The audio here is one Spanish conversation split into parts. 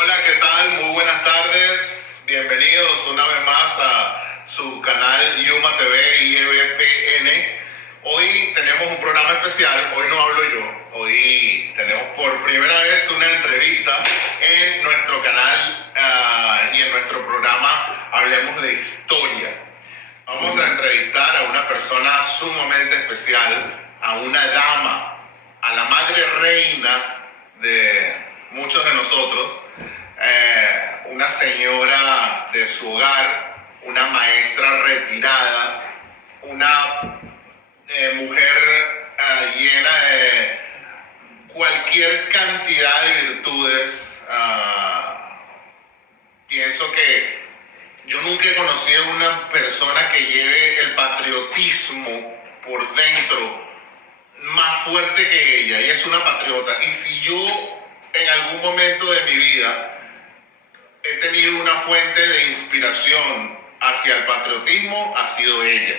Hola, ¿qué tal? Muy buenas tardes. Bienvenidos una vez más a su canal Yuma TV y EBPN. Hoy tenemos un programa especial. Hoy no hablo yo. Hoy tenemos por primera vez una entrevista en nuestro canal y en nuestro programa Hablemos de Historia. Vamos a entrevistar a una persona sumamente especial, a una dama, a la madre reina de muchos de nosotros, una señora de su hogar, una maestra retirada, una mujer llena de cualquier cantidad de virtudes. Pienso que yo nunca he conocido una persona que lleve el patriotismo por dentro más fuerte que ella. Ella es una patriota. Y si yo en algún momento de mi vida he tenido una fuente de inspiración hacia el patriotismo, ha sido ella.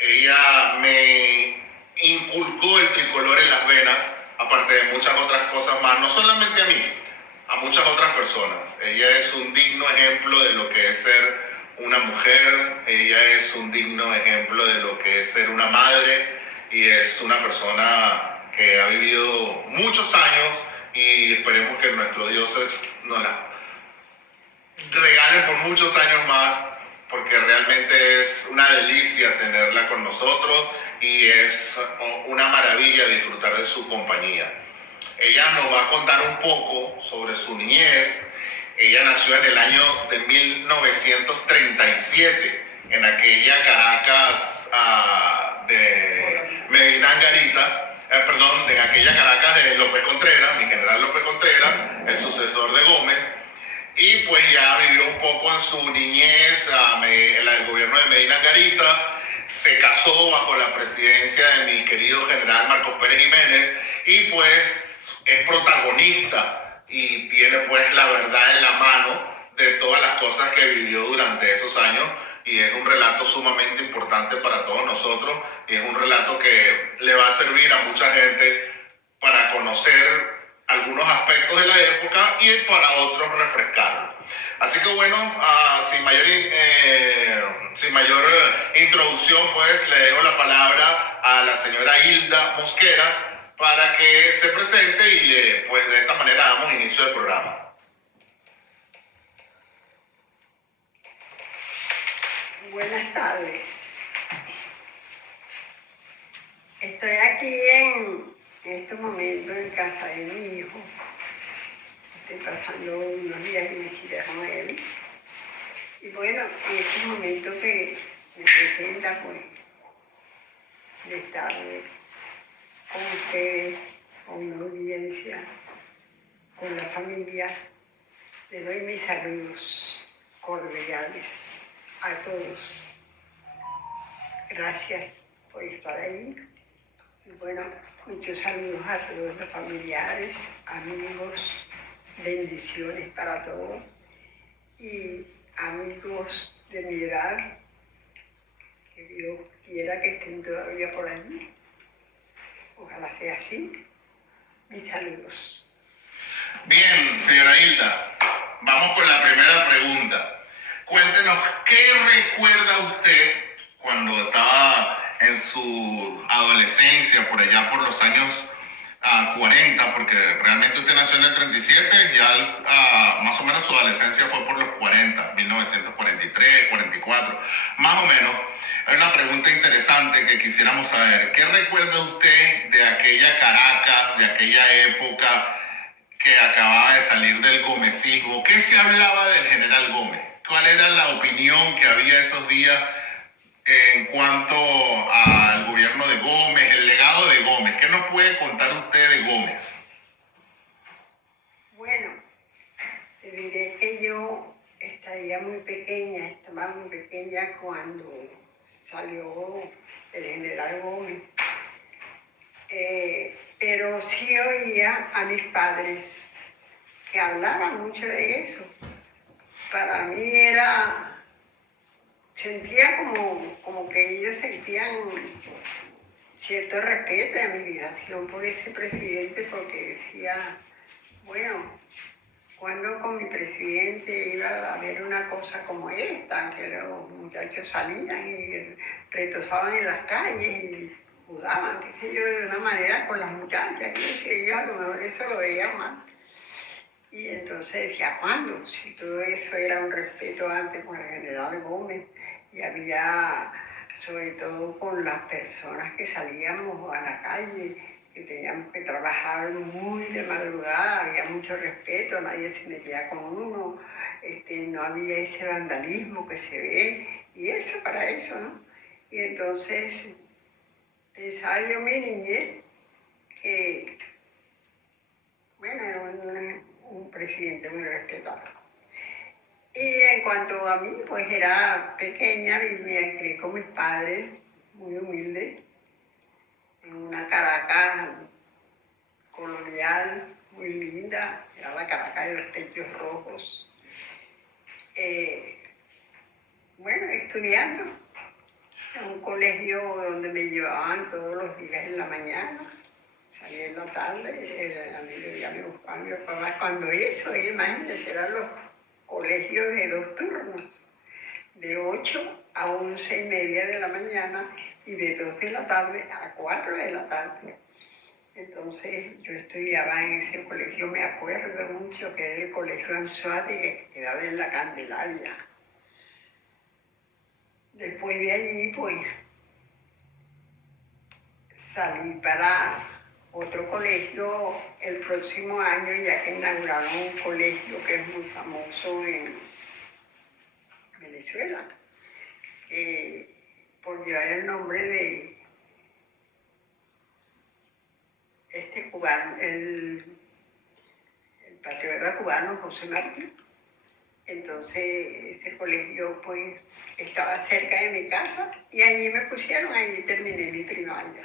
Ella me inculcó el tricolor en las venas, aparte de muchas otras cosas más, no solamente a mí, a muchas otras personas. Ella es un digno ejemplo de lo que es ser una mujer, ella es un digno ejemplo de lo que es ser una madre, y es una persona que ha vivido muchos años, y esperemos que nuestros dioses nos la regalen por muchos años más, porque realmente es una delicia tenerla con nosotros y es una maravilla disfrutar de su compañía. Ella nos va a contar un poco sobre su niñez. Ella nació en el año de 1937, en aquella Caracas de Medina Angarita, en aquella Caracas de López Contreras, mi general López Contreras, el sucesor de Gómez. Y pues ya vivió un poco en su niñez el gobierno de Medina Angarita, se casó bajo la presidencia de mi querido general Marcos Pérez Jiménez, y pues es protagonista y tiene pues la verdad en la mano de todas las cosas que vivió durante esos años, y es un relato sumamente importante para todos nosotros, y es un relato que le va a servir a mucha gente para conocer algunos aspectos de la época y para otros refrescarlo. Así que bueno, sin mayor introducción, pues le dejo la palabra a la señora Hilda Mosquera para que se presente y pues de esta manera damos inicio al programa. Buenas tardes. Estoy aquí en estos momentos en casa de mi hijo. Estoy pasando unos días en visita con él. Y bueno, en estos momentos que me presenta, pues, de estar con ustedes, con una audiencia, con la familia, le doy mis saludos cordiales a todos. Gracias por estar ahí. Y bueno, muchos saludos a todos los familiares, amigos, bendiciones para todos. Y amigos de mi edad, que Dios quiera que estén todavía por allí. Ojalá sea así. Mis saludos. Bien, señora Hilda, vamos con la primera pregunta. Cuéntenos, ¿qué recuerda usted cuando estaba en su adolescencia, por allá por los años 40? Porque realmente usted nació en el 37, ya más o menos su adolescencia fue por los 40, 1943, 44, más o menos. Es una pregunta interesante que quisiéramos saber. ¿Qué recuerda usted de aquella Caracas, de aquella época que acababa de salir del gomecismo? ¿Qué se hablaba del general Gómez? ¿Cuál era la opinión que había esos días en cuanto al gobierno de Gómez, el legado de Gómez? ¿Qué nos puede contar usted de Gómez? Bueno, te diré que yo estaba muy pequeña cuando salió el general Gómez. Pero sí oía a mis padres que hablaban mucho de eso. Para mí sentía como que ellos sentían cierto respeto y admiración por ese presidente, porque decía, bueno, cuando con mi presidente iba a haber una cosa como esta, que los muchachos salían y retozaban en las calles y jugaban, qué sé yo, de una manera con las muchachas, y ellos a lo mejor eso lo veían mal. Y entonces decía, ¿cuándo? Si todo eso era un respeto antes con el general Gómez y había, sobre todo con las personas que salíamos a la calle, que teníamos que trabajar muy de madrugada, había mucho respeto, nadie se metía con uno, no había ese vandalismo que se ve, y eso para eso, ¿no? Y entonces pensaba yo en mi niñez que, bueno, era un presidente muy respetado. Y en cuanto a mí, pues era pequeña, me crié con mis padres, muy humildes, en una Caracas colonial, muy linda, era la Caracas de los techos rojos. Bueno, estudiando en un colegio donde me llevaban todos los días en la mañana, salía en la tarde, a mediodía me buscaba mi papá. Cuando eso, imagínense, eran los colegios de 2 turnos, de 8 a 11:30 de la mañana y de 2 de la tarde a 4 de la tarde. Entonces yo estudiaba en ese colegio, me acuerdo mucho que era el colegio Anzuate, que quedaba en la Candelaria. Después de allí, pues, salí para otro colegio el próximo año, ya que inauguraron un colegio que es muy famoso en Venezuela, por llevar el nombre de este cubano, el patriota cubano José Martí. Entonces ese colegio pues estaba cerca de mi casa y allí me pusieron, allí terminé mi primaria.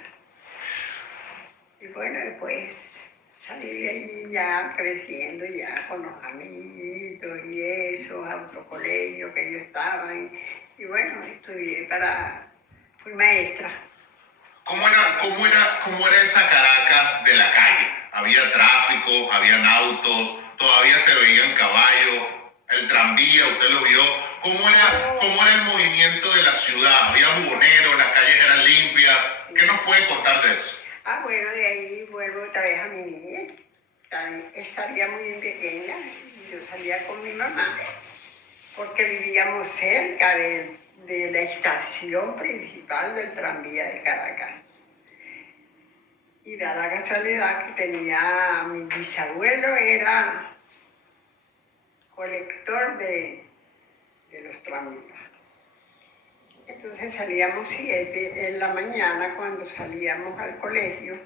Y bueno, después salí de allí ya creciendo, ya con los amiguitos y eso, a otro colegio que yo estaba. Y bueno, fui maestra. ¿Cómo era esa Caracas de la calle? ¿Había tráfico, habían autos, todavía se veían caballos, el tranvía, usted lo vio? ¿Cómo era el movimiento de la ciudad? ¿Había buhoneros, las calles eran limpias? ¿Qué nos puede contar de eso? Bueno, de ahí vuelvo otra vez a mi niñez. Salía muy bien pequeña, yo salía con mi mamá, porque vivíamos cerca de la estación principal del tranvía de Caracas. Y da la casualidad que mi bisabuelo era colector de los tranvías. Entonces salíamos 7 en la mañana cuando salíamos al colegio.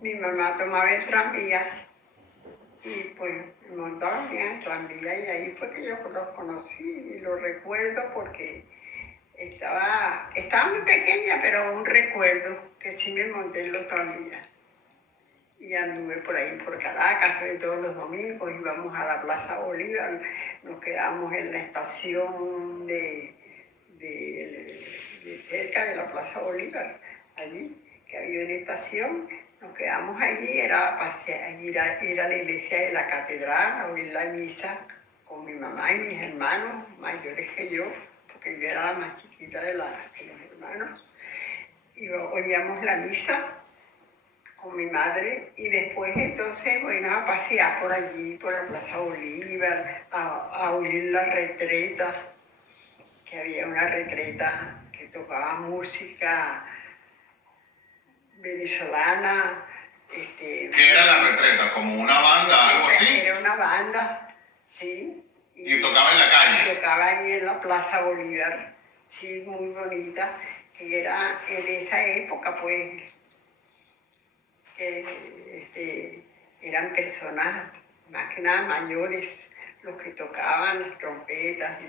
Mi mamá tomaba el tranvía y pues me montaba en el tranvía y ahí fue que yo los conocí y lo recuerdo porque estaba muy pequeña, pero un recuerdo que sí me monté en los tranvías. Y anduve por ahí, por Caracas, sobre todo los domingos, íbamos a la Plaza Bolívar, nos quedábamos en la estación de cerca de la Plaza Bolívar, allí, que había una estación, nos quedamos allí, era ir a la iglesia de la catedral, a oír la misa con mi mamá y mis hermanos mayores que yo, porque yo era la más chiquita de los hermanos, y oíamos la misa con mi madre y después entonces bueno, a pasear por allí, por la Plaza Bolívar, a oír la retreta, que había una retreta que tocaba música venezolana. ¿Qué era la retreta? ¿Como una banda, algo así? Era una banda, sí. ¿Y tocaba en la calle? Tocaba allí en la Plaza Bolívar, sí, muy bonita, que era en esa época pues eran personas más que nada mayores los que tocaban las trompetas y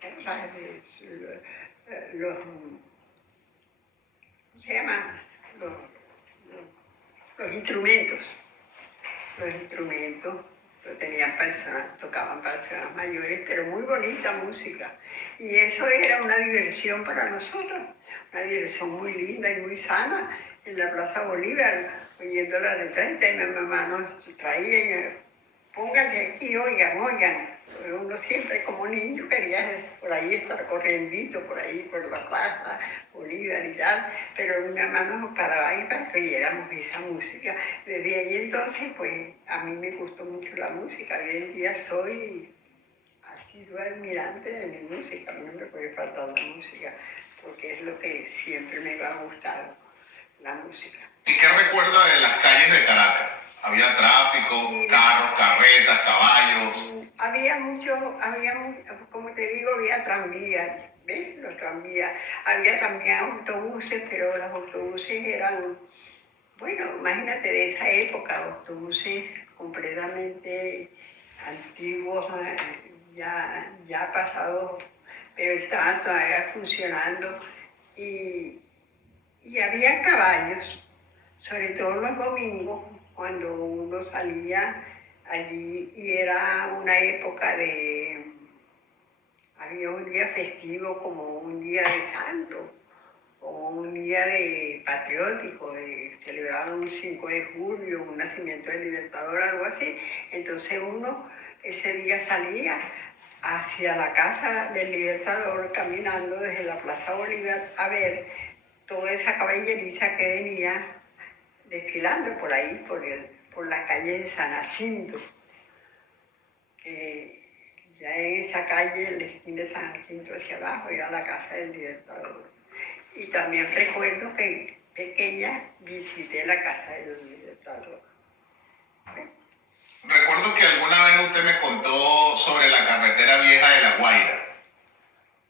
¿cómo se llama? Los instrumentos. Los instrumentos tocaban personas mayores, pero muy bonita música. Y eso era una diversión para nosotros, una diversión muy linda y muy sana. en la Plaza Bolívar, oyendo la retreta, y mi mamá nos traía, pónganse aquí, oigan, oigan. Uno siempre como niño quería por ahí estar corriendito, por ahí, por la Plaza Bolívar y tal, pero mi mamá nos paraba ahí para que oyéramos esa música. Desde ahí entonces, pues, a mí me gustó mucho la música. Hoy en día soy asidua admirante de mi música, a mí no me puede faltar la música, porque es lo que siempre me ha gustado, la música. ¿Y qué recuerda de las calles de Caracas? ¿Había tráfico, carros, carretas, caballos? Como te digo, había tranvías, ¿ves? Los tranvías. Había también autobuses, pero los autobuses eran, bueno, imagínate de esa época, autobuses completamente antiguos, ya pasados, pero estaban todavía funcionando. Y había caballos, sobre todo los domingos, cuando uno salía allí y era una época había un día festivo como un día de santo, como un día de patriótico, celebraban un 5 de julio, un nacimiento del Libertador, algo así. Entonces uno ese día salía hacia la casa del Libertador caminando desde la Plaza Bolívar a ver toda esa caballeriza que venía desfilando por ahí, por la calle de San Jacinto. Ya en esa calle, el esquina de San Jacinto hacia abajo, era la casa del Libertador. Y también recuerdo que pequeña visité la casa del Libertador. Recuerdo que alguna vez usted me contó sobre la carretera vieja de La Guaira,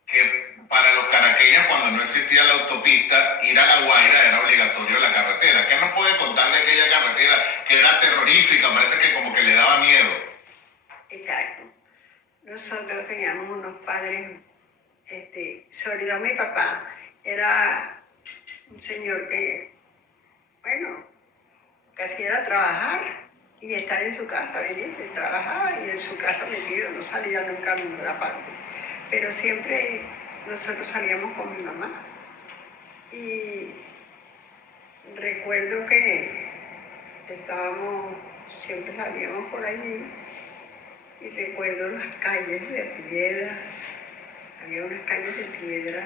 que para los caraqueños, cuando no existía la autopista, ir a La Guaira era obligatorio la carretera. ¿Qué nos puede contar de aquella carretera que era terrorífica? Parece que como que le daba miedo. Exacto. Nosotros teníamos unos padres, sobre todo mi papá, era un señor que, bueno, casi era trabajar y estar en su casa, venir, trabajaba y en su casa metido, no salía nunca a ninguna parte. Pero siempre nosotros salíamos con mi mamá. Y recuerdo que siempre salíamos por allí y recuerdo las calles de piedra, había unas calles de piedra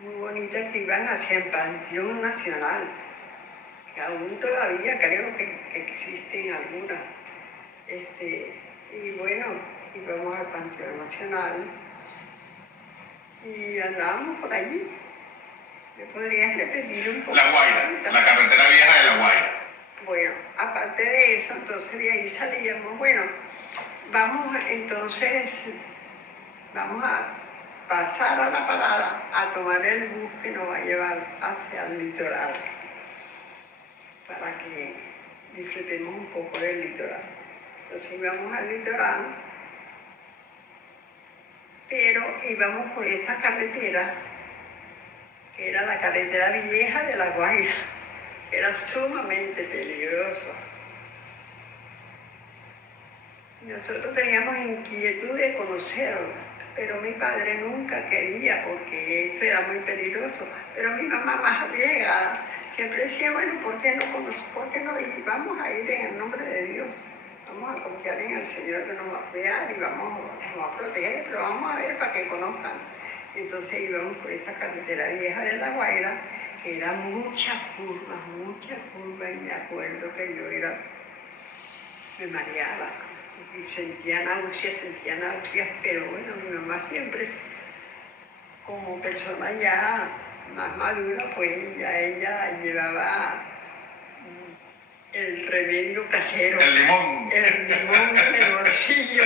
muy bonitas que iban hacia el Panteón Nacional, que aún todavía creo que existen algunas. Y bueno, íbamos al Panteón Nacional y andábamos por allí. ¿Me podrías repetir un poco? La Guaira, la carretera vieja de La Guaira. Bueno, aparte de eso, entonces de ahí salíamos. Bueno, vamos a pasar a la parada a tomar el bus que nos va a llevar hacia el litoral, para que disfrutemos un poco del litoral. Entonces íbamos al litoral, pero íbamos por esa carretera, que era la carretera vieja de La Guaira. Era sumamente peligrosa. Nosotros teníamos inquietud de conocerla, pero mi padre nunca quería porque eso era muy peligroso. Pero mi mamá, más arriesgada, siempre decía, bueno, ¿por qué no? Y vamos a ir en el nombre de Dios. Vamos a confiar en el Señor que nos va a cuidar y nos va a proteger, pero vamos a ver para que conozcan. Entonces íbamos por esa carretera vieja de La Guaira, que era muchas curvas, y me acuerdo que me mareaba y sentía náuseas, pero bueno, mi mamá siempre, como persona ya más madura, pues ya ella llevaba el remedio casero. El limón. El limón en el bolsillo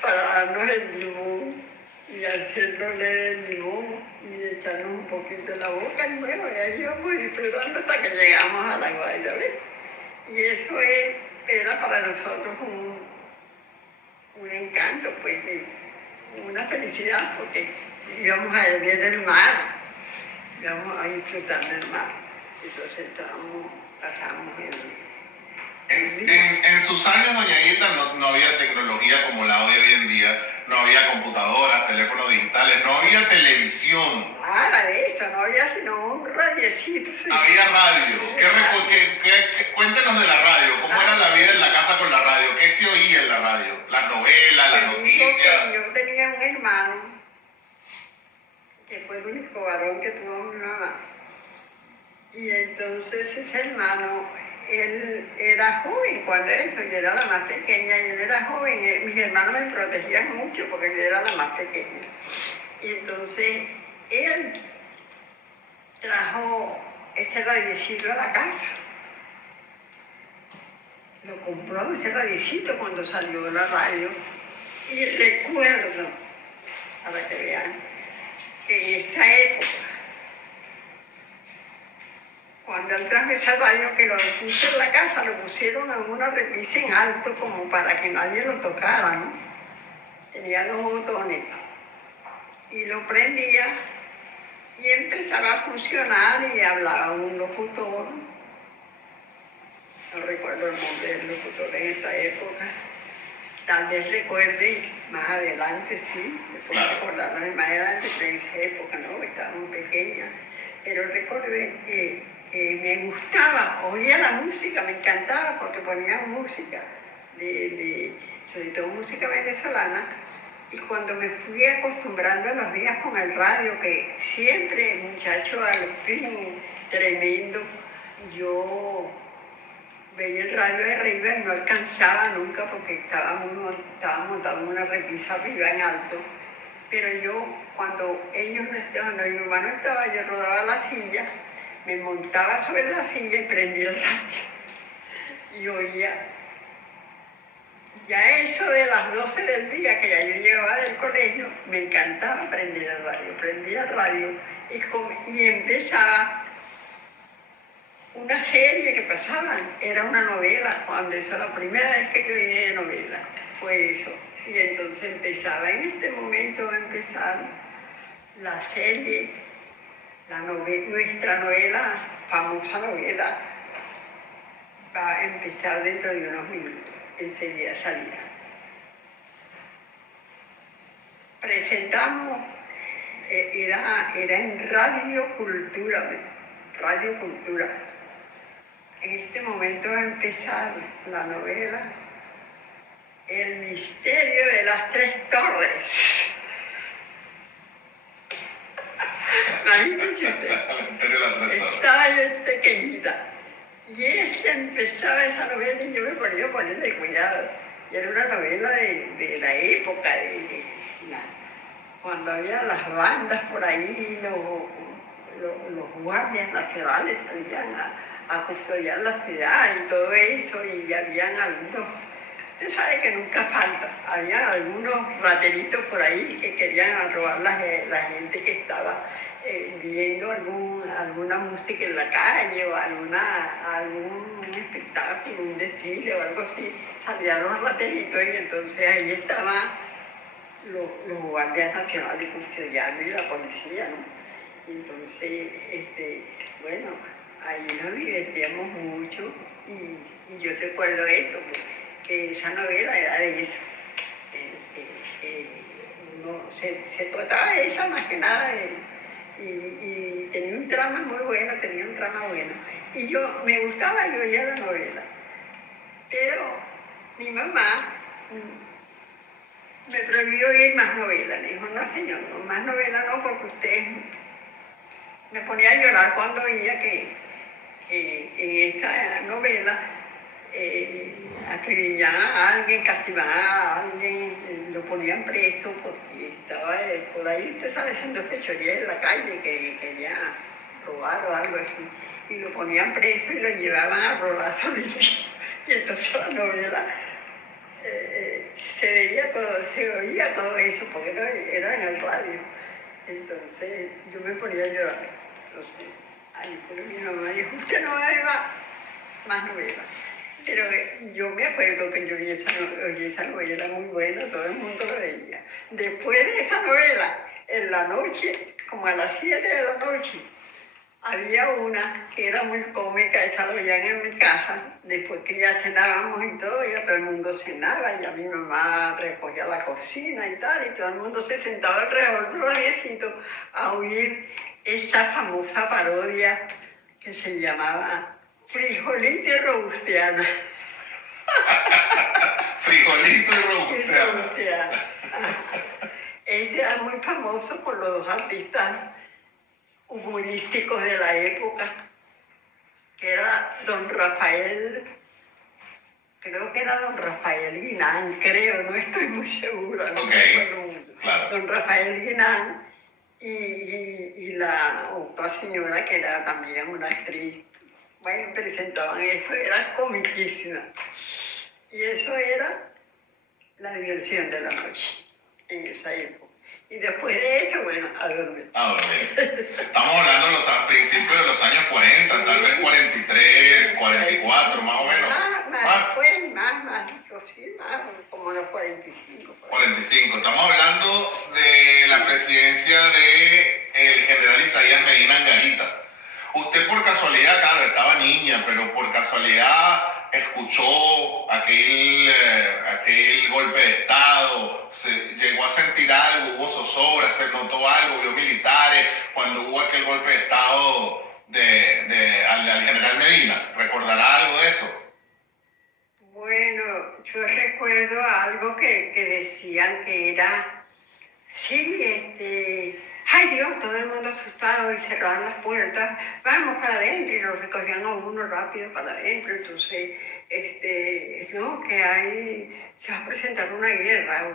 para darnos el limón y hacernos leer el limón y echarnos un poquito en la boca y bueno, y ahí íbamos disfrutando hasta que llegamos a La Guaira, ¿ves? Y eso era para nosotros un encanto, pues, una felicidad, porque íbamos a ver el mar, íbamos a disfrutar del mar. Entonces pasábamos En sus años, doña Hilda, no había tecnología como la hay hoy en día, no había computadoras, teléfonos digitales, no había televisión. Nada de eso, no había sino un radiecito. Sí. Había radio. Cuéntenos de la radio, ¿cómo era la vida en la casa con la radio? ¿Qué se oía en la radio? Las novelas, las noticias. Yo tenía un hermano, que fue el único varón que tuvo mi mamá. Y entonces ese hermano, él era joven cuando eso, yo era la más pequeña y él era joven. Mis hermanos me protegían mucho porque yo era la más pequeña. Y entonces él trajo ese radiecito a la casa. Lo compró ese radiecito cuando salió de la radio. Y recuerdo, para que vean, que en esa época, cuando él trajo ese radio que lo puso en la casa, lo pusieron en una repisa en alto como para que nadie lo tocara, ¿no? Tenía los botones. Y lo prendía y empezaba a funcionar y hablaba un locutor. No recuerdo el nombre del locutor en esta época. Tal vez recuerde más adelante, sí, me puedo acordarlo de más adelante, pero en esa época, ¿no? Estaba muy pequeña. Pero recordé que me gustaba, oía la música, me encantaba porque ponían música, sobre todo música venezolana. Y cuando me fui acostumbrando a los días con el radio, que siempre, muchacho, al fin, tremendo, yo veía el radio de arriba y no alcanzaba nunca porque estaba montado en una repisa arriba en alto. Pero yo, cuando mi mamá no estaba, yo rodaba la silla, me montaba sobre la silla y prendía el radio. Y oía. Ya eso de las 12 del día, que ya yo llegaba del colegio, me encantaba prender el radio. Prendía el radio y empezaba una serie que pasaban, era una novela, cuando eso, la primera vez que yo vi de novela, fue eso. Y entonces empezaba en este momento a empezar la serie, nuestra novela, famosa novela, va a empezar dentro de unos minutos, enseguida salida. Presentamos, era en Radio Cultura. En este momento va a empezar la novela El misterio de las tres torres. Imagínense usted. Estaba yo pequeñita. Y empezaba esa novela y yo me ponía a ponerle cuidado. Y era una novela de la época, cuando había las bandas por ahí, los guardias nacionales salían a custodiar la ciudad y todo eso, y habían algunos, usted sabe que nunca falta, habían algunos rateritos por ahí que querían robar la gente que estaba viendo alguna música en la calle o algún espectáculo, un desfile o algo así, salían los rateritos y entonces ahí estaban los guardias nacionales custodiando y la policía, ¿no? Entonces, bueno, ahí nos divertíamos mucho y yo recuerdo eso, que esa novela era de eso. Se trataba de esa más que nada y tenía un trama muy bueno, Y yo, me gustaba, yo oía la novela. Pero mi mamá me prohibió oír más novelas. Me dijo, no señor, no, más novelas no, porque usted me ponía a llorar cuando oía que en esta novela acribillaban a alguien, castigaban a alguien, lo ponían preso porque estaba por ahí, usted sabe, haciendo fechorías en la calle, que quería robar o algo así. Y lo ponían preso y lo llevaban a rodar solicitud. Y entonces la novela se oía todo eso, porque era en el radio. Entonces yo me ponía a llorar. Entonces, ahí fue mi mamá dijo, usted no beba más novelas. Pero yo me acuerdo que yo oí esa novela muy buena, todo el mundo lo veía. Después de esa novela, en la noche, como a las 7 de la noche, Había una que era muy cómica, esa lo veían en mi casa, después que ya cenábamos y todo, ya todo el mundo cenaba, ya mi mamá recogía la cocina y tal, y todo el mundo se sentaba alrededor de los viejecitos a oír esa famosa parodia que se llamaba Frijolito y Robustiana. Frijolito y Y robusteado. Robustiana. Ese era muy famoso por los dos artistas humorísticos de la época, que era don Rafael, creo que era don Rafael Guinán, creo, no estoy muy segura, no Ok, me acuerdo mucho. claro. Don Rafael Guinán y la otra señora que era también una actriz. Bueno, presentaban eso, era comiquísima. Y eso era la diversión de la noche en esa época. Y después de eso, bueno, a dormir. A dormir. Estamos hablando de los principios de los años 40, tal vez 43, 44, más o menos. Más, después, más, sí, más, como los 45. 45. Estamos hablando de la presidencia de el general Isaías Medina Angarita. Usted por casualidad, claro, estaba niña, pero por casualidad escuchó aquel golpe de Estado, llegó a sentir algo, hubo zozobra, se notó algo, vio militares, cuando hubo aquel golpe de Estado al general Medina. ¿Recordará algo de eso? Bueno, yo recuerdo algo que decían que era, sí, ay Dios, todo el mundo asustado y cerraban las puertas, vamos para adentro y lo recogían a uno rápido para adentro, entonces, no, que se va a presentar una guerra,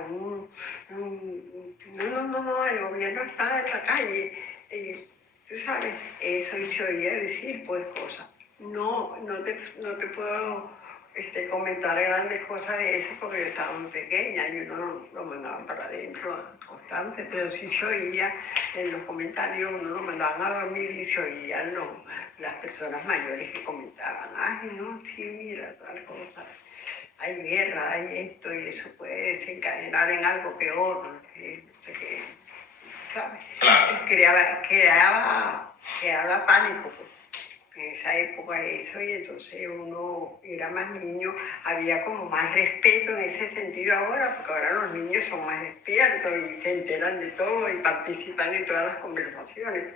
no, el gobierno está en la calle, tú sabes, eso y se oía decir pues cosas. No te puedo comentar grandes cosas de eso porque yo estaba muy pequeña y uno lo mandaban para adentro constante, pero sí se oía en los comentarios, uno lo mandaban a dormir y se oían las personas mayores que comentaban, ay no, sí, mira, tal cosa, hay guerra, hay esto y eso puede desencadenar en algo peor, que no sé qué, ¿sabes? Claro. Creaba pánico, pues. En esa época eso, y entonces uno era más niño, había como más respeto en ese sentido ahora, porque ahora los niños son más despiertos y se enteran de todo y participan en todas las conversaciones,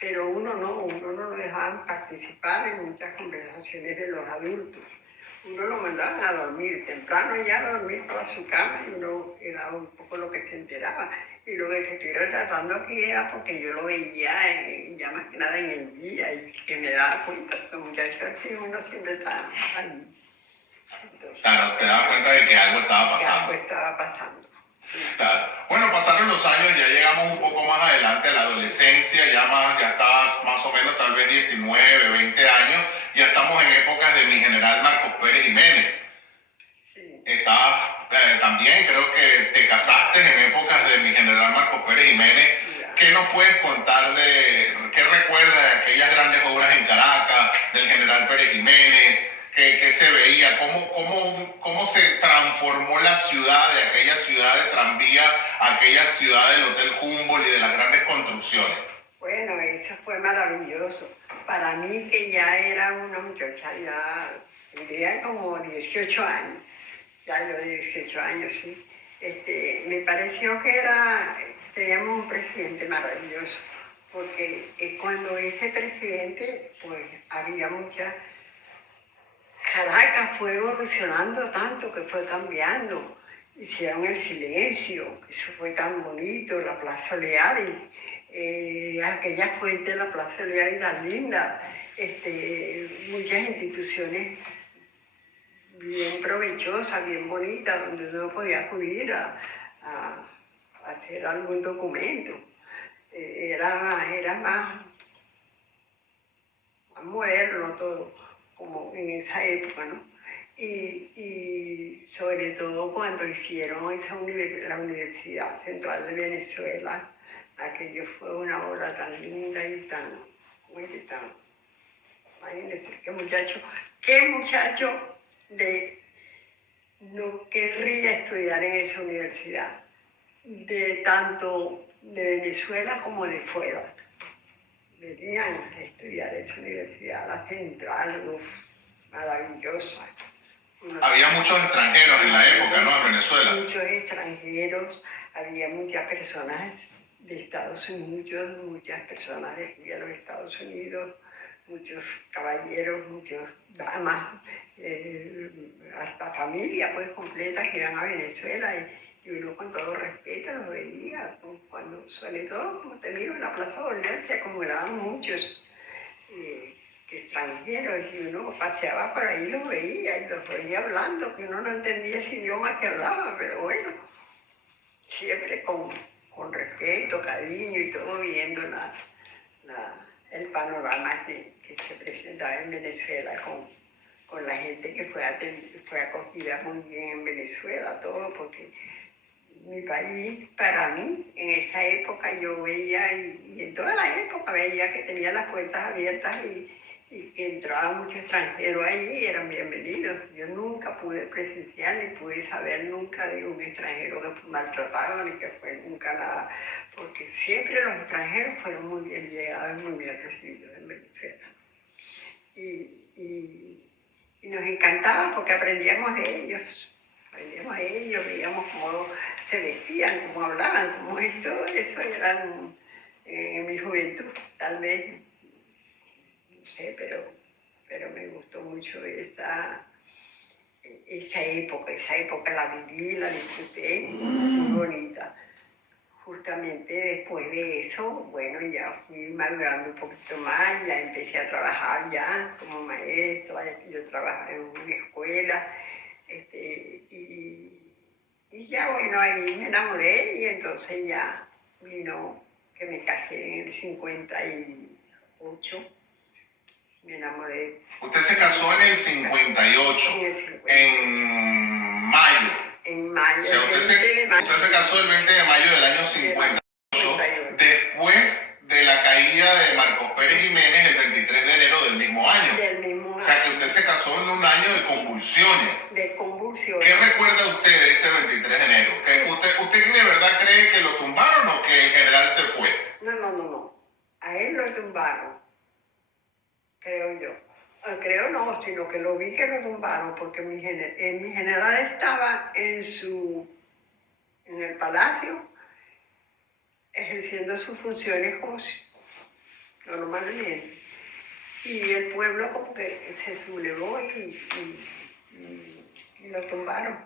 pero uno no lo dejaban participar en muchas conversaciones de los adultos. Uno lo mandaban a dormir temprano, ya a dormir para su cama, y uno era un poco lo que se enteraba. Y lo que estoy tratando aquí era porque yo lo veía ya más que nada en el día y que me daba cuenta que muchachos así uno siempre está ahí. Entonces, Claro, te das cuenta de que algo estaba pasando. algo estaba pasando. Claro. Bueno, pasaron los años, ya llegamos un poco más adelante a la adolescencia, ya estabas más o menos tal vez 19, 20 años, ya estamos en épocas de mi general Marcos Pérez Jiménez. Sí. Estabas también, creo que te casaste en épocas de mi general Marcos Pérez Jiménez. Ya. ¿Qué nos puedes contar qué recuerdas de aquellas grandes obras en Caracas, del general Pérez Jiménez? ¿Qué se veía? ¿Cómo se transformó la ciudad de aquella ciudad de tranvía a aquella ciudad del Hotel Humboldt y de las grandes construcciones? Bueno, eso fue maravilloso. Para mí, que ya era una muchacha, ya tendría como 18 años, ya yo de 18 años, sí. Me pareció que teníamos un presidente maravilloso, porque cuando ese presidente, pues había Caracas fue evolucionando tanto que fue cambiando. Hicieron el silencio, que eso fue tan bonito, la Plaza Olearis, aquella fuente de la Plaza Olearis tan linda, muchas instituciones bien provechosas, bien bonitas, donde uno podía acudir a hacer algún documento. Era más moderno todo, como en esa época, ¿no? Y sobre todo cuando hicieron la Universidad Central de Venezuela, aquello fue una obra tan linda y tan, imagínense, qué muchacho no querría estudiar en esa universidad, tanto de Venezuela como de fuera. venían a estudiar esa universidad, la Central, uf, maravillosa. Había muchos extranjeros en la época, ¿no? En Venezuela. Muchos extranjeros, había muchas personas de Estados Unidos, muchas personas de aquí de los Estados Unidos, muchos caballeros, muchas damas, hasta familia pues completa que iban a Venezuela y uno con todo respeto los veía, cuando, sobre todo, como te digo, en la Plaza Bolívar se acumulaban muchos extranjeros y uno paseaba por ahí y los veía y los veía hablando, que uno no entendía ese idioma que hablaban, pero bueno, siempre con respeto, cariño y todo viendo el panorama que se presentaba en Venezuela con la gente que fue acogida muy bien en Venezuela, todo, porque mi país, para mí, en esa época yo veía, y en toda la época veía que tenía las puertas abiertas y que entraba mucho extranjero ahí y eran bienvenidos. Yo nunca pude presenciar ni pude saber nunca de un extranjero que fue maltratado ni que fue nunca nada, porque siempre los extranjeros fueron muy bien llegados, muy bien recibidos en Venezuela. Y nos encantaba porque aprendíamos de ellos. Aprendíamos de ellos, veíamos cómo se vestían, cómo hablaban, cómo esto, eso eran en mi juventud, tal vez, no sé, pero me gustó mucho esa época la viví, la disfruté, muy bonita. Justamente después de eso, bueno, ya fui madurando un poquito más, ya empecé a trabajar ya como maestra, yo trabajaba en una escuela, y ya, bueno, ahí me enamoré y entonces ya vino que me casé en el 58, me enamoré. Usted se casó en el 58, En el 58. en mayo. En mayo, O sea, el 20 de mayo. usted se casó el 20 de mayo del año 58, después de la caída de Marcos Pérez Jiménez el 23 de enero del mismo año. Del mismo año. O sea, que usted se casó en un año de convulsiones. De convulsiones. ¿Qué recuerda usted de ese 23 de enero? ¿Usted de verdad cree que lo tumbaron o que el general se fue? No. A él lo tumbaron, creo yo. Creo no, sino que lo vi que lo tumbaron porque mi general estaba en el palacio ejerciendo sus funciones como si normalmente. Y el pueblo como que se sublevó y lo tumbaron.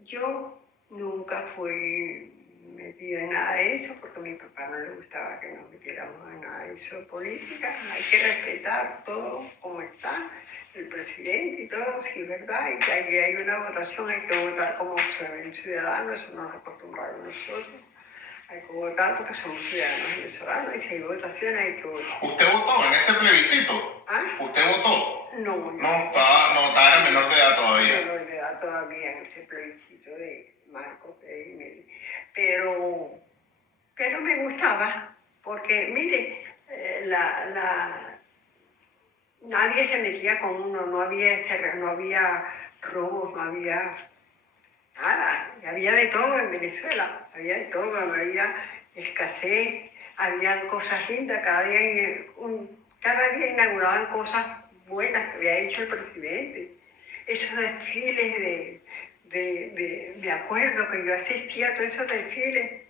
Yo nunca fui metida en nada de eso porque a mi papá no le gustaba que nos metiéramos en nada de eso de política. Hay que respetar todo como está, el presidente y todo, si es verdad, y que aquí hay una votación, hay que votar como ciudadanos, eso nos acostumbraron nosotros. Hay que votar porque somos ciudadanos venezolanos y si hay votación hay que votar. ¿Usted votó en ese plebiscito? ¿Ah? ¿Usted votó? No, Estaba menor de edad todavía. Menor de edad todavía en ese plebiscito de Marcos Pérez Jiménez. Pero me gustaba, porque mire, nadie se metía con uno, no había robos, no había nada, había de todo en Venezuela, había de todo, no había escasez, había cosas lindas, cada día inauguraban cosas buenas que había hecho el presidente. Esos desfiles me acuerdo que yo asistía a todos esos desfiles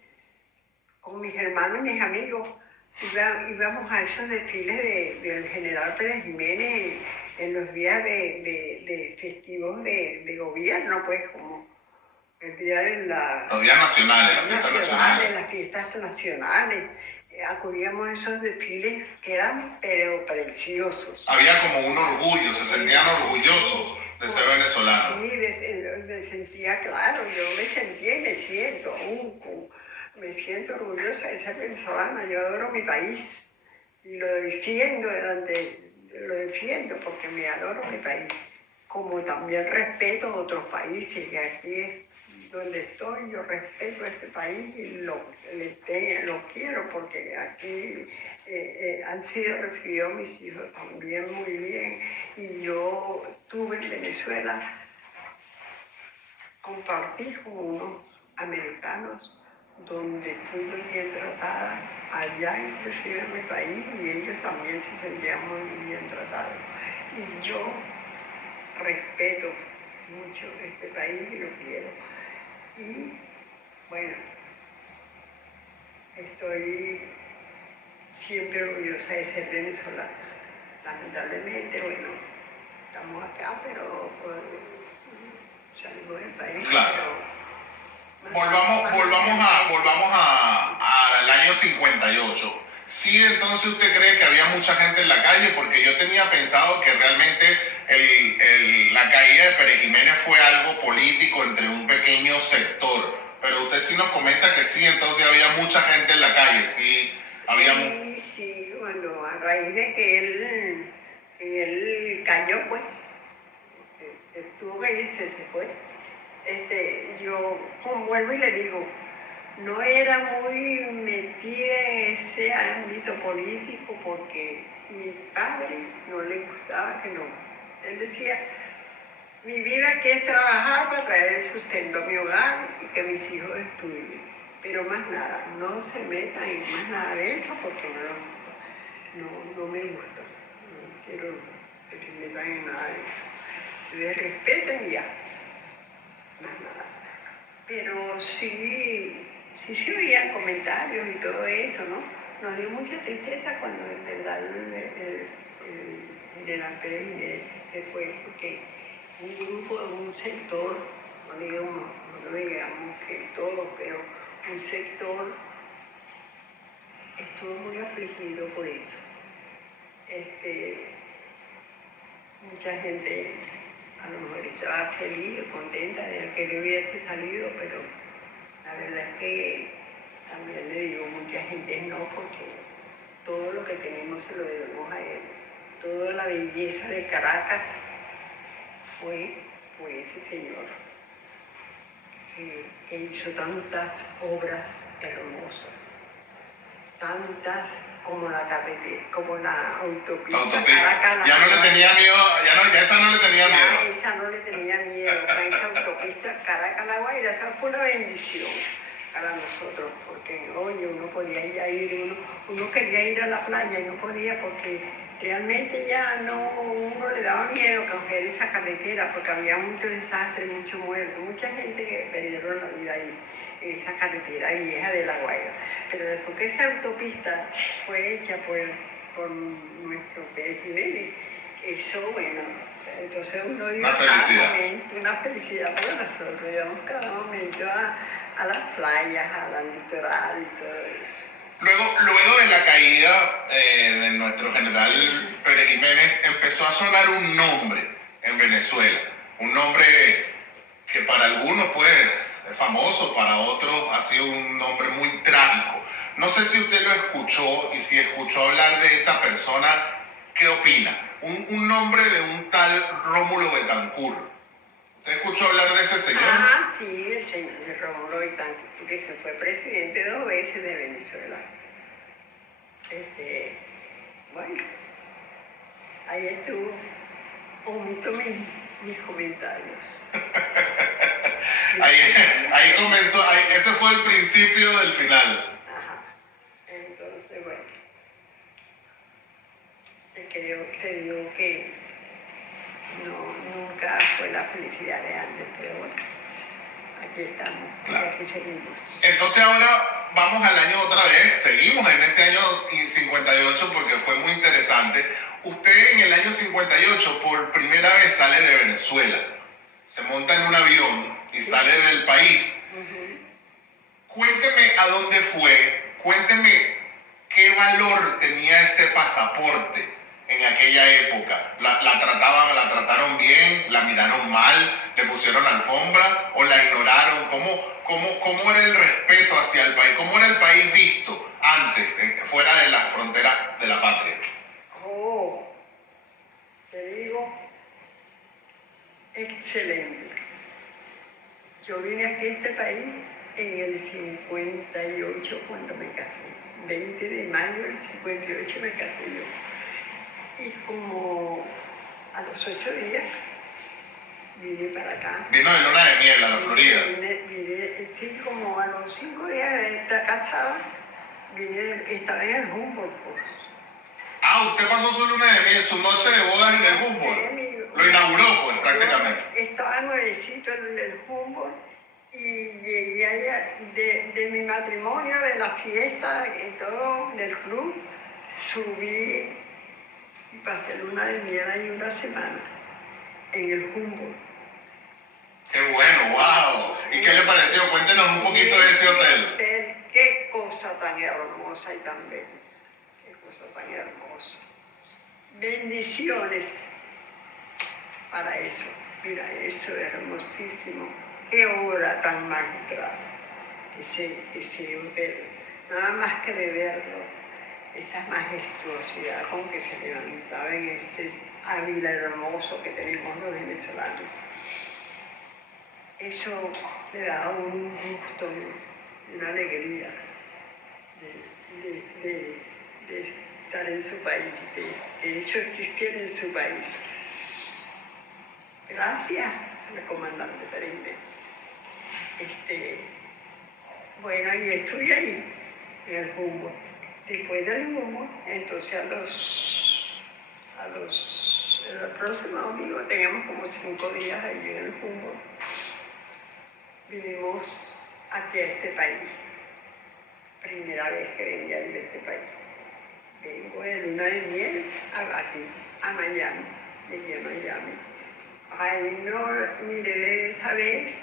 con mis hermanos y mis amigos, íbamos a esos desfiles del general Pérez Jiménez en los días de festivos de gobierno, pues como el día de los días nacionales, las fiestas nacionales. Las fiestas nacionales. Acudíamos a esos desfiles que eran pero preciosos. Había como un orgullo, se sentían orgullosos de ser venezolanos. Sí, me sentía, claro, yo me sentía y me siento aún, me siento orgullosa de ser venezolana, yo adoro mi país y lo defiendo porque me adoro mi país, como también respeto otros países, y aquí es donde estoy, yo respeto este país y lo quiero porque aquí han sido recibidos mis hijos también muy bien y yo tuve en Venezuela, compartí con unos americanos donde fui muy bien tratada, allá inclusive en mi país, y ellos también se sentían muy bien tratados. Y yo respeto mucho este país y lo quiero. Y bueno, estoy siempre orgullosa de ser venezolana. Lamentablemente, bueno, estamos acá, pero pues, salimos del país. Claro. Pero Volvamos al año 58. Sí, entonces usted cree que había mucha gente en la calle, porque yo tenía pensado que realmente la caída de Pérez Jiménez fue algo político entre un pequeño sector, pero usted sí nos comenta que sí, entonces había mucha gente en la calle, sí, había... Sí, bueno, a raíz de que él cayó, pues, tuvo que irse, se fue. Yo vuelvo y le digo, no era muy metida en ese ámbito político porque mi padre no le gustaba que no. Él decía, mi vida aquí es trabajar para traer el sustento a mi hogar y que mis hijos estudien. Pero más nada, no se metan en más nada de eso porque no me gusta. No quiero que se metan en nada de eso. Les respeten y ya, más nada. Pero sí se oían comentarios y todo eso, ¿no? Nos dio mucha tristeza cuando en verdad el general Pérez Jiménez se fue, porque un grupo, un sector, no digamos que todo, pero un sector estuvo muy afligido por eso. Mucha gente a lo mejor estaba feliz o contenta de que él hubiese salido, pero la verdad es que también le digo, mucha gente no, porque todo lo que tenemos se lo debemos a él. Toda la belleza de Caracas fue por ese señor, que hizo tantas obras hermosas, tantas como la carretera, como la autopista. Caracas, ya no le tenía miedo, ya esa no le tenía miedo. Esa no le tenía miedo, esa autopista Caracas-La Guaira, esa fue una bendición para nosotros, porque oye, uno podía ir, uno quería ir a la playa y no podía porque realmente ya uno le daba miedo coger esa carretera porque había mucho desastre, mucho muerto, mucha gente que perdieron la vida ahí, en esa carretera vieja de La Guaira. Pero después que esa autopista fue hecha por nuestro Pérez Jiménez, eso, bueno, entonces uno iba una felicidad para nosotros, íbamos cada momento a las playas, a la litoral y todo eso. Luego de la caída de nuestro general Pérez Jiménez, empezó a sonar un nombre en Venezuela, un nombre que para algunos pues es famoso, para otros ha sido un nombre muy trágico. No sé si usted lo escuchó, y si escuchó hablar de esa persona, ¿qué opina? Un nombre de un tal Rómulo Betancourt. ¿Usted escuchó hablar de ese señor? Ah, sí, el señor Rómulo Betancourt, que se fue presidente 2 veces de Venezuela. Bueno, ahí estuvo, omito mis comentarios. ahí comenzó, ese fue el principio del final. Ajá, entonces bueno, te digo que nunca fue la felicidad de antes, pero bueno, aquí estamos, claro. Y aquí seguimos. Entonces ahora vamos al año otra vez, seguimos en ese año 58 porque fue muy interesante. Usted en el año 58 por primera vez sale de Venezuela, se monta en un avión y sale del país. Cuénteme a dónde fue, cuénteme qué valor tenía ese pasaporte en aquella época. ¿La trataron bien? ¿La miraron mal? ¿Le pusieron alfombra o la ignoraron? ¿Cómo era el respeto hacia el país? ¿Cómo era el país visto antes, fuera de las fronteras de la patria? Te digo, excelente. Yo vine aquí a este país en el 58 cuando me casé. 20 de mayo del 58 me casé yo. Y como a los 8 días vine para acá. Vino de luna de miel a la Florida. Vine, sí, como a los 5 días de estar casada, estaba en el Humboldt, pues. Ah, usted pasó su luna de miel, su noche de bodas en el Humboldt. Lo inauguró, pues, prácticamente. Estaba nuevecito en el Humboldt y llegué allá de mi matrimonio, de la fiesta y todo, del club, subí y pasé luna de miel ahí una semana en el Humboldt. ¡Qué bueno! ¡Wow! ¿Y qué le pareció? Cuéntenos un poquito de ese hotel. Qué cosa tan hermosa y tan bella. Qué cosa tan hermosa. Bendiciones para eso. Mira, eso es hermosísimo. Qué obra tan magistral. Ese hotel. Nada más que de verlo, esa majestuosidad con que se levantaba en ese Ávila hermoso que tenemos los venezolanos. Eso le da un gusto, una alegría de estar en su país, de hecho existir en su país. Gracias al comandante Pérez. Bueno, y estuve ahí, en el Humboldt. Después del Humboldt, entonces el próximo domingo teníamos como 5 días allí en el Humboldt. Vinimos aquí a este país. Primera vez que venía a este país. Vengo de luna de miel aquí, a Miami. Llegué a Miami. Ay, no, mire, esta vez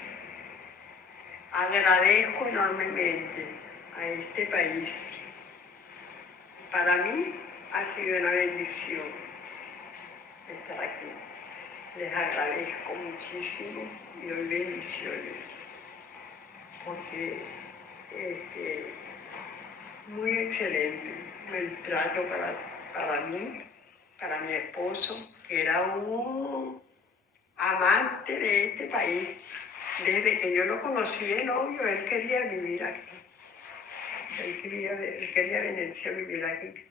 agradezco enormemente a este país. Para mí ha sido una bendición estar aquí. Les agradezco muchísimo y doy bendiciones. Porque muy excelente el trato para mí, para mi esposo, que era un amante de este país. Desde que yo lo conocí de novio, él quería vivir aquí. Él quería venirse a vivir aquí.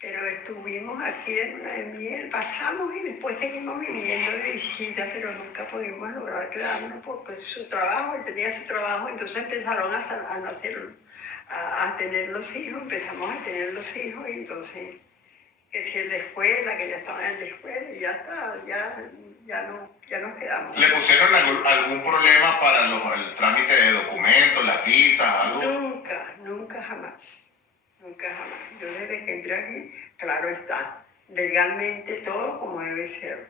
Pero estuvimos aquí de luna de miel, pasamos y después seguimos viviendo de visita, pero nunca pudimos lograr quedarnos porque su trabajo, él tenía su trabajo, entonces empezaron a nacer, a tener los hijos, empezamos a tener los hijos y entonces, que si en la escuela, que ya estaban en la escuela y ya está, ya nos quedamos. ¿Le pusieron algún problema para el trámite de documentos, las visas, algo? Nunca jamás. Nunca jamás. Yo desde que entré aquí, claro está, legalmente todo como debe ser.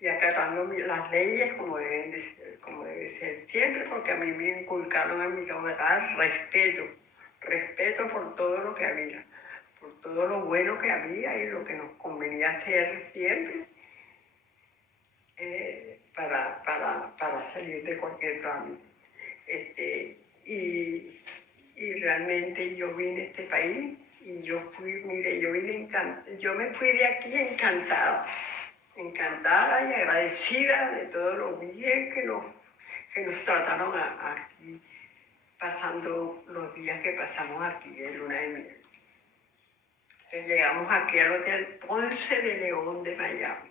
Y acatando las leyes como deben de ser, como debe ser siempre, porque a mí me inculcaron en mi hogar respeto por todo lo que había, por todo lo bueno que había y lo que nos convenía hacer siempre para salir de cualquier trámite. Y realmente yo vine a este país y yo me fui de aquí encantada y agradecida de todo lo bien que nos trataron aquí, pasando los días que pasamos aquí en luna de miel. Entonces llegamos aquí al Hotel Ponce de León de Miami.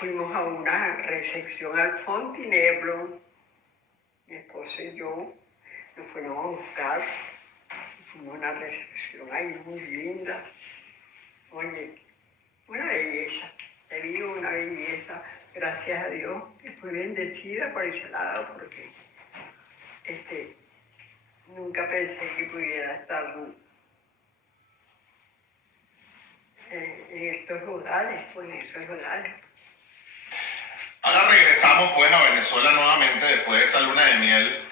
Fuimos a una recepción al Fontainebleau, mi esposo y yo, nos fuimos a buscar, fuimos a una recepción ahí muy linda. Oye, una belleza, te digo, una belleza, gracias a Dios, que fui bendecida por ese lado, porque nunca pensé que pudiera estar en estos lugares, pues en esos lugares. Ahora regresamos pues a Venezuela nuevamente después de esa luna de miel.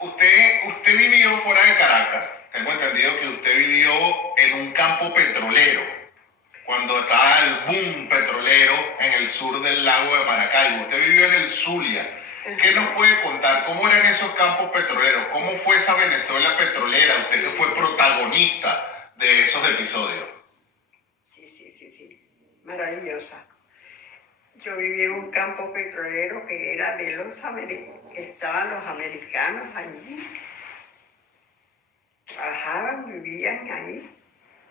Usted vivió fuera de Caracas. Tengo entendido que usted vivió en un campo petrolero, cuando estaba el boom petrolero en el sur del lago de Maracaibo. Usted vivió en el Zulia. ¿Qué nos puede contar? ¿Cómo eran esos campos petroleros? ¿Cómo fue esa Venezuela petrolera? Usted que fue protagonista de esos episodios. Sí. Maravillosa. Yo viví en un campo petrolero que era de que estaban los americanos allí. Trabajaban, vivían ahí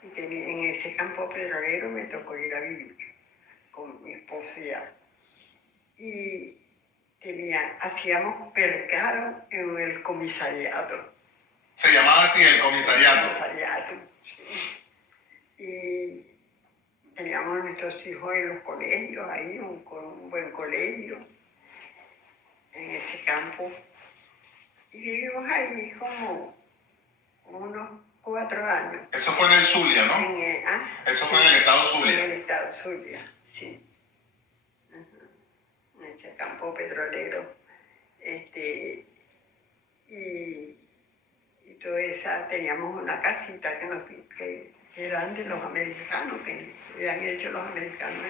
Y en ese campo petrolero me tocó ir a vivir con mi esposo ya. Y hacíamos mercado en el comisariato. Se llamaba así el comisariato. Comisariato, sí. Y teníamos nuestros hijos en los colegios, ahí, un buen colegio, en ese campo. Y vivimos ahí como unos 4 años. Eso fue en el Zulia, ¿no? Eso fue en el estado Zulia. En el estado Zulia, sí. En ese campo petrolero. Y toda esa, teníamos una casita que eran de los americanos, que habían hecho los americanos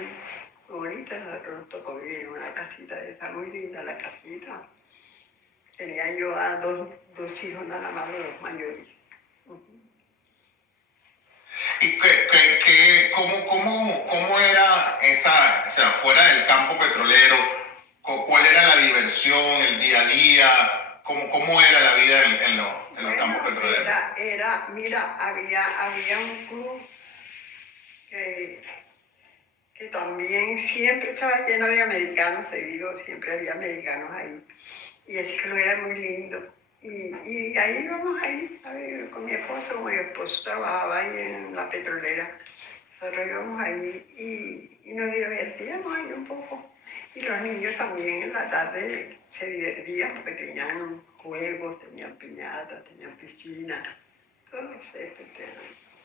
muy bonita. Nosotros nos tocó vivir en una casita de esa, muy linda la casita. Tenía yo a dos hijos nada más, de los mayores. ¿Y cómo era esa, o sea, fuera del campo petrolero, cuál era la diversión, el día a día, cómo era la vida en los campos petroleros? Mira, había un club que también siempre estaba lleno de americanos, te digo, siempre había americanos ahí. Y ese club era muy lindo. Y ahí íbamos ahí a ver con mi esposo trabajaba ahí en la petrolera. Nosotros íbamos ahí y nos divertíamos ahí un poco. Y los niños también en la tarde se divertían porque tenían juegos, tenían piñatas, tenían piscina, todo eso.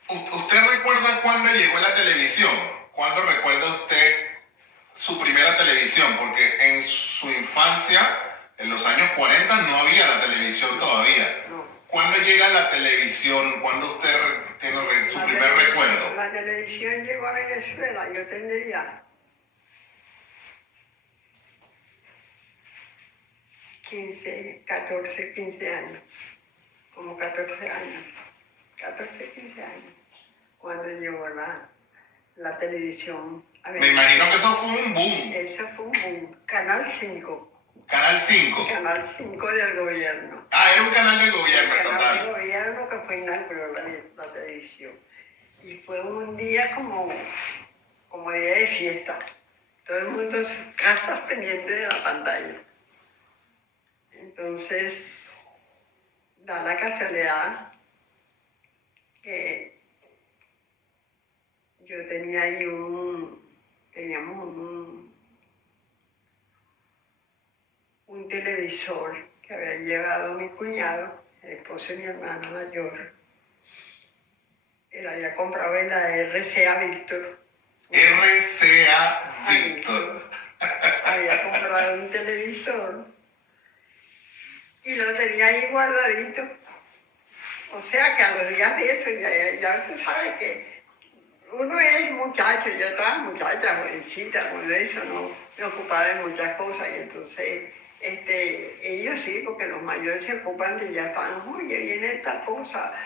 ¿Usted recuerda cuándo llegó la televisión? ¿Cuándo recuerda usted su primera televisión? Porque en su infancia, en los años 40, no había la televisión todavía. No. ¿Cuándo llega la televisión? ¿Cuándo usted tiene su primer recuerdo? La televisión llegó a Venezuela, yo tendría 14, 15 años, como 14 años, 14, 15 años, cuando llegó la televisión a Me imagino que eso fue un boom. Eso fue un boom. Canal 5. Canal 5. Canal 5 del gobierno. Era un canal del gobierno, el total. Canal del gobierno que fue inauguró la televisión. Y fue un día como día de fiesta. Todo el mundo en sus casas pendiente de la pantalla. Entonces, da la casualidad que yo tenía ahí teníamos un televisor que había llevado mi cuñado, el esposo de mi hermana mayor. Él había comprado en la RCA Víctor. RCA Víctor. Había comprado un televisor y lo tenía ahí guardadito. O sea que a los días de eso, ya tú sabes que uno es muchacho, yo estaba muchacha, jovencita, cuando eso no me ocupaba de muchas cosas. Y entonces, ellos sí, porque los mayores se ocupan de ya están, oye, viene esta cosa,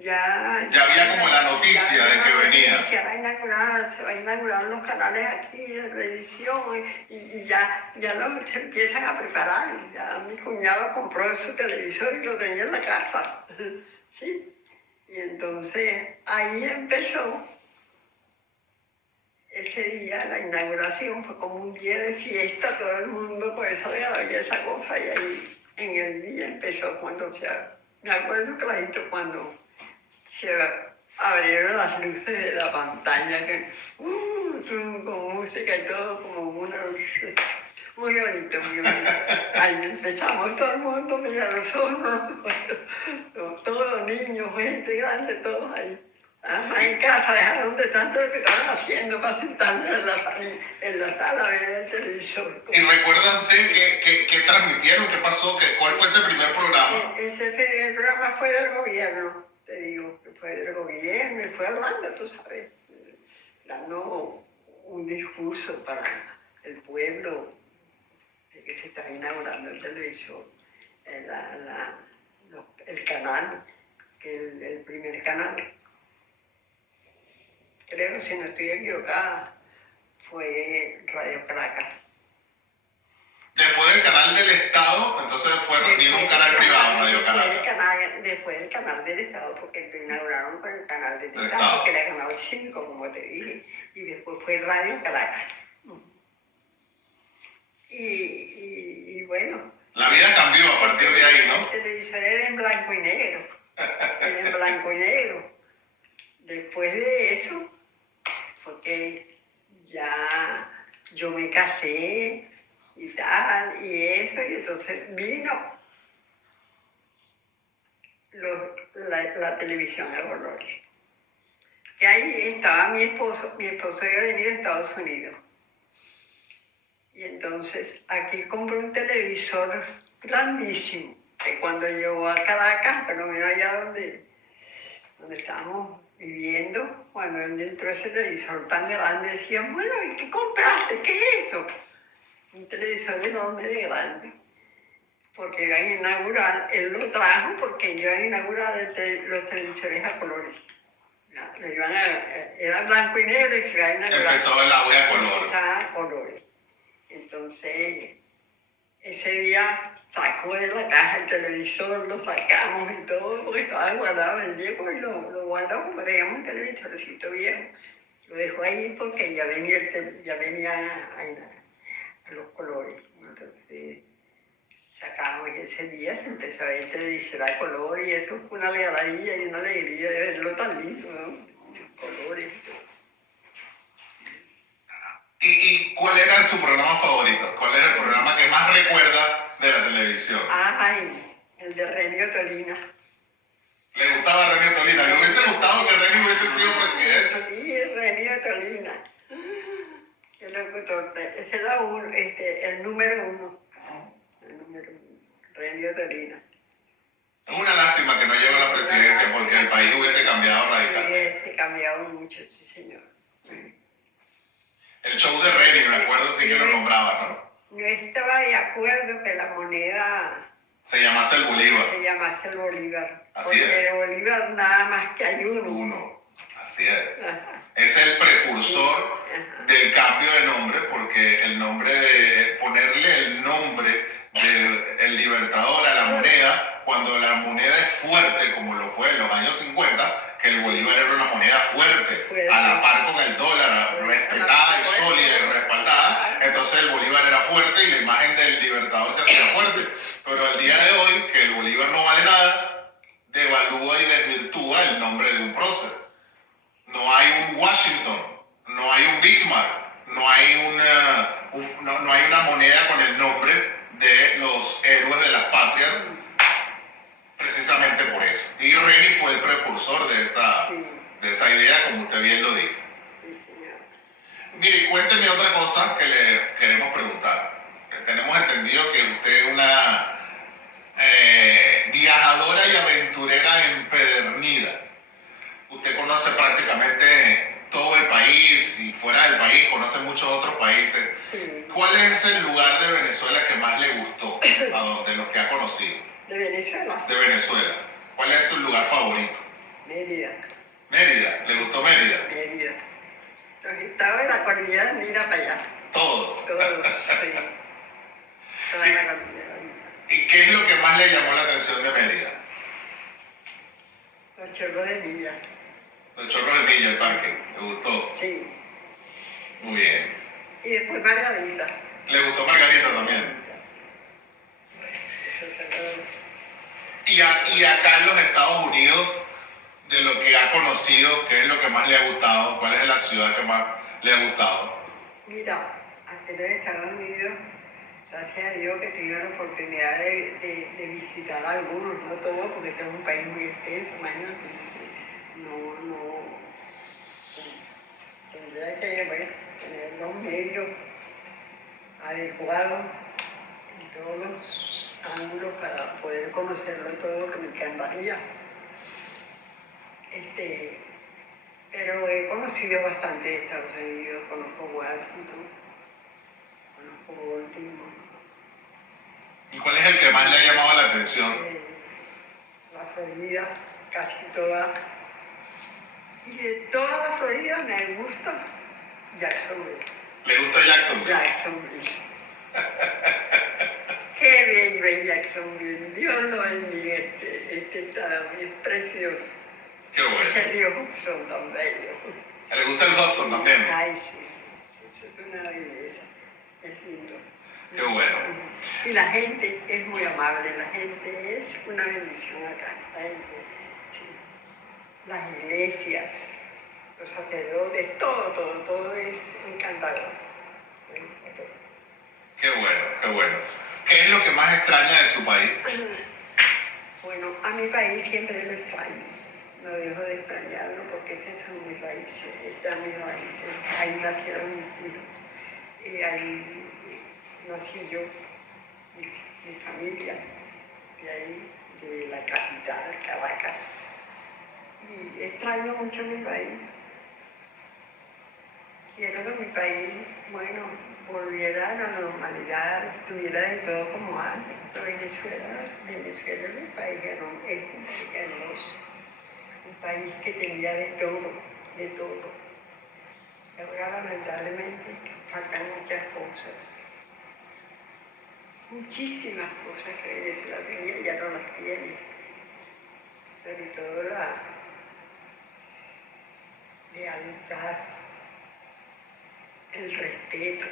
ya había como la noticia de que venía. Se va a inaugurar los canales aquí de televisión y ya se empiezan a preparar. Ya mi cuñado compró su televisor y lo tenía en la casa, ¿sí? Y entonces ahí empezó. Ese día, la inauguración, fue como un día de fiesta, todo el mundo pues había esa cosa, y ahí en el día empezó me acuerdo clarito cuando se abrieron las luces de la pantalla, con música y todo, como muy bonito, muy bonito. Ahí empezamos, todo el mundo mira los ojos, todos niños, gente grande, todos ahí. En casa, dejaron de tanto lo que estaban haciendo para sentarnos en la sala a ver el televisor. ¿Y recuerda usted qué transmitieron? ¿Qué pasó? ¿Cuál fue ese primer programa? Ese primer programa fue del gobierno, te digo, que fue del gobierno y fue hablando, tú sabes, dando un discurso para el pueblo de que se está inaugurando el televisor, el canal, que el primer canal. Creo, si no estoy equivocada, fue Radio Caracas. Después del canal del Estado, entonces vino un canal privado, Radio Caracas. Después del canal del Estado, porque lo inauguraron con el canal del Del Estado, Estado. que era Canal 5, como te dije, y después fue Radio Caracas. Y bueno. La vida cambió a partir de ahí, ¿no? El televisor era en blanco y negro. Era en blanco y negro. Después de eso, fue que ya yo me casé y tal, y eso, y entonces vino la televisión a colores. Que ahí estaba mi esposo había venido a Estados Unidos. Y entonces aquí compré un televisor grandísimo, que cuando llegó a Caracas, pero menos allá donde estábamos viviendo, cuando él entró ese televisor tan grande, decían, bueno, ¿y qué compraste? ¿Qué es eso? Un televisor enorme de grande, porque iban a inaugurar, él lo trajo porque iban a inaugurar los televisores a colores. Era blanco y negro y se iba a inaugurar. Empezó el audio a color. Empezaba a colores. Entonces, ese día sacó de la caja el televisor, lo sacamos y todo, porque estaba guardado el Diego y lo guardó como teníamos un televisorcito viejo. Lo dejó ahí porque ya venía a los colores. Entonces, sacamos y ese día se empezó a ver el televisor a color y eso fue una alegría y una alegría de verlo tan lindo, ¿no? Colores y todo. ¿Y cuál era su programa favorito? ¿Cuál es el programa que más recuerda de la televisión? Ay, el de Renio Tolina. ¿Le gustaba Renio Tolina? ¿Le hubiese gustado que Renio hubiese sido presidente? Sí, Renio Tolina. El locutor, ese era el número uno. El número uno, Renio Tolina. Es una lástima que no llegue a la presidencia porque el país hubiese cambiado radicalmente. Sí, cambiado mucho, sí, señor. El show de Renio, me acuerdo sí que lo nombraba, ¿no? No estaba de acuerdo que la moneda Se llamase el Bolívar. se llamase el Bolívar. Así porque es. el Bolívar nada más que hay uno. Uno, así es. Ajá. Es el precursor del cambio de nombre porque el nombre de ponerle el nombre del Libertador a la moneda, cuando la moneda es fuerte, como lo fue en los años 50, que el Bolívar era una moneda fuerte, a la par con el dólar, respetada y sólida y respaldada, entonces el Bolívar era fuerte y la imagen del Libertador se hacía fuerte. Pero al día de hoy, que el Bolívar no vale nada, devalúa y desvirtúa el nombre de un prócer. No hay un Washington, no hay un Bismarck, no hay una moneda con el nombre de los héroes de las patrias, precisamente por eso. Y Reni fue el precursor de esa idea, como usted bien lo dice. Sí, señor. Mire, cuénteme otra cosa que le queremos preguntar. Tenemos entendido que usted es una viajadora y aventurera empedernida. Usted conoce prácticamente todo el país y fuera del país conoce muchos otros países. Sí. ¿Cuál es el lugar de Venezuela que más le gustó de los que ha conocido? De Venezuela. De Venezuela. ¿Cuál es su lugar favorito? Mérida. Mérida. ¿Le gustó Mérida? Mérida. Los estados de la cordillera mira para allá. Todos. Todos, sí. Toda la cordillera. ¿Y qué es lo que más le llamó la atención de Mérida? Los chorros de Milla. Los Chorros de Milla, el parque. ¿Le gustó? Sí. Muy bien. Y después Margarita. ¿Le gustó Margarita también? Eso se lo... Y acá en los Estados Unidos, de lo que ha conocido, ¿qué es lo que más le ha gustado? ¿Cuál es la ciudad que más le ha gustado? Mira, aquí en los Estados Unidos, gracias a Dios que he tenido la oportunidad de visitar algunos, no todos, porque este es un país muy extenso, imagínate. Tendría que tener los medios adecuados en todos los ángulos para poder conocerlo todo, que me encantaría. Pero he conocido bastante de Estados Unidos, conozco Washington, conozco Baltimore, ¿Y cuál es el que más le ha llamado la atención? la Florida, casi toda. Y de toda la Florida me gusta Jacksonville. ¿Le gusta Jacksonville? Jacksonville. Qué bien, bella son bien. Dios lo bendiga este estado, es precioso. Qué bueno. Ese río Hudson tan bello. ¿Le gusta el Hudson también? Ay, sí, sí, eso es una belleza, es lindo. Qué bueno. Y la gente es muy amable, la gente es una bendición acá. La gente, sí. Las iglesias, los sacerdotes, todo es encantador. Qué bueno, qué bueno. ¿Qué es lo que más extraña de su país? Bueno, a mi país siempre lo extraño. No dejo de extrañarlo porque esas son mis raíces, están mis raíces. Ahí nacieron mis hijos. Y ahí nací yo, mi familia, de ahí, de la capital, Caracas. Y extraño mucho mi país. Quiero que mi país, bueno, volviera a la normalidad, tuviera de todo como antes. Pero Venezuela es un país hermoso, un país que tenía de todo, de todo. Ahora lamentablemente faltan muchas cosas, muchísimas cosas que Venezuela tenía y ya no las tiene. Sobre todo la lealtad, el respeto,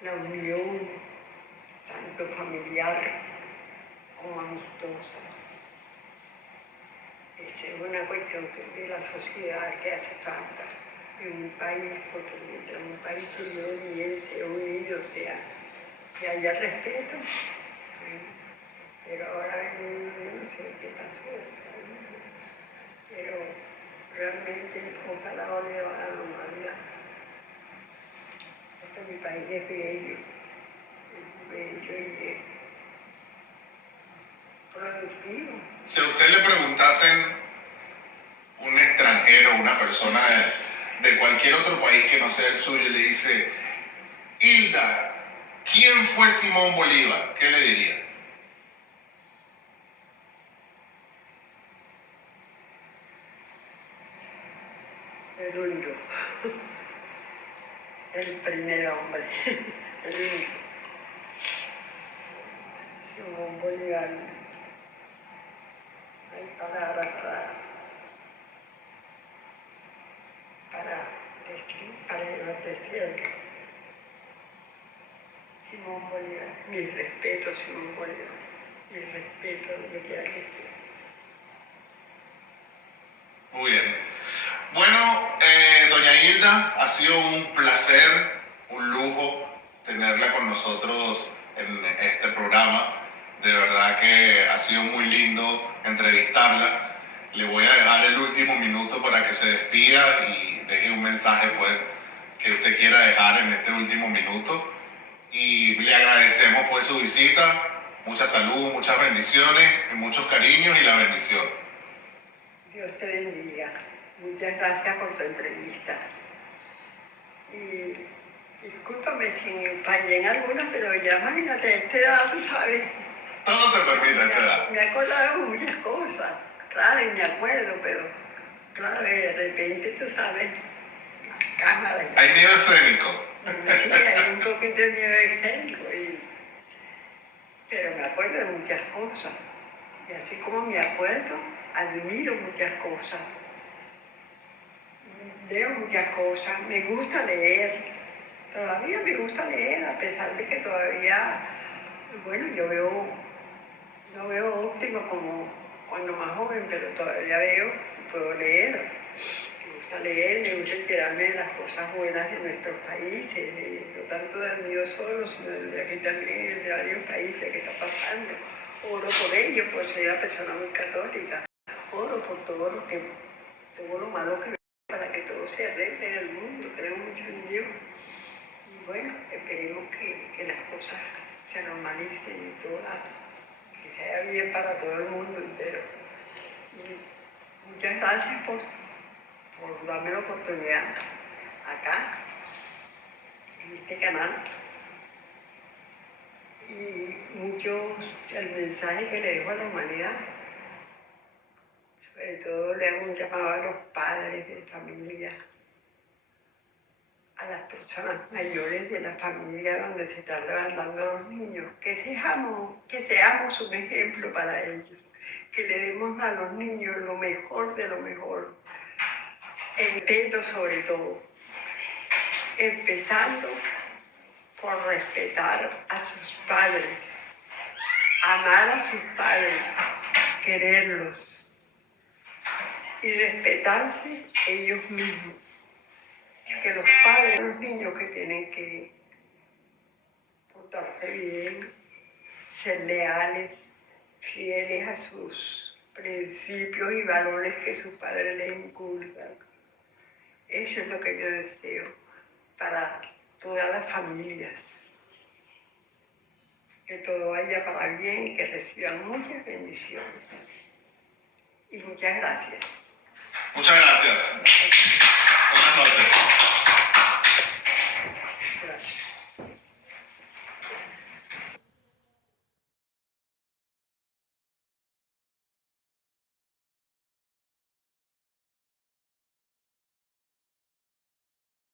la unión, tanto familiar como amistosa. Esa es una cuestión de la sociedad que hace falta en un país, porque mientras un país se lleve bien, sea unido, que haya respeto. Pero ahora yo no sé qué pasó, pero realmente ojalá volver a la normalidad, porque mi país es bello y es productivo. Si a usted le preguntasen un extranjero, una persona de cualquier otro país que no sea el suyo, le dice, Hilda, ¿quién fue Simón Bolívar? ¿Qué le diría? El único, el primer hombre, el único. Simón Bolívar, hay palabras para describirlo. Simón Bolívar, mi respeto, Simón Bolívar, mi respeto donde quiera que esté. Muy bien. Bueno, doña Hilda, ha sido un placer, un lujo tenerla con nosotros en este programa. De verdad que ha sido muy lindo entrevistarla. Le voy a dejar el último minuto para que se despida y deje un mensaje pues, que usted quiera dejar en este último minuto. Y le agradecemos pues su visita. Mucha salud, muchas bendiciones y muchos cariños y la bendición. Dios te bendiga. Muchas gracias por tu entrevista. Y discúlpame si fallé en alguna, pero ya imagínate, a esta edad, tú sabes. Todo se permite a esta edad. Me he acordado de muchas cosas. Claro, y me acuerdo, pero claro, de repente, tú sabes, la cámara. Hay miedo escénico. Sí, hay un poquito de miedo escénico, pero me acuerdo de muchas cosas. Y así como me acuerdo, admiro muchas cosas. Leo muchas cosas, me gusta leer, todavía me gusta leer, a pesar de que todavía, bueno, yo no veo óptimo como cuando más joven, pero todavía veo y puedo leer. Me gusta leer, me gusta enterarme de las cosas buenas de nuestros países, no tanto del mío solo, sino de aquí también, de varios países que está pasando. Oro por ellos, pues soy una persona muy católica, oro por todo lo malo que para que todo se arregle en el mundo, creo mucho en Dios. Y bueno, esperemos que las cosas se normalicen y todo, que sea bien para todo el mundo entero. Y muchas gracias por darme la oportunidad acá, en este canal. Y el mensaje que le dejo a la humanidad, sobre todo le hago un llamado a los padres de familia, a las personas mayores de la familia donde se están levantando los niños, que seamos un ejemplo para ellos, que le demos a los niños lo mejor de lo mejor, el respeto sobre todo, empezando por respetar a sus padres, amar a sus padres, quererlos y respetarse ellos mismos. Que los padres son los niños que tienen que portarse bien, ser leales, fieles a sus principios y valores que sus padres les inculcan. Eso es lo que yo deseo para todas las familias. Que todo vaya para bien y que reciban muchas bendiciones. Y muchas gracias. Muchas gracias.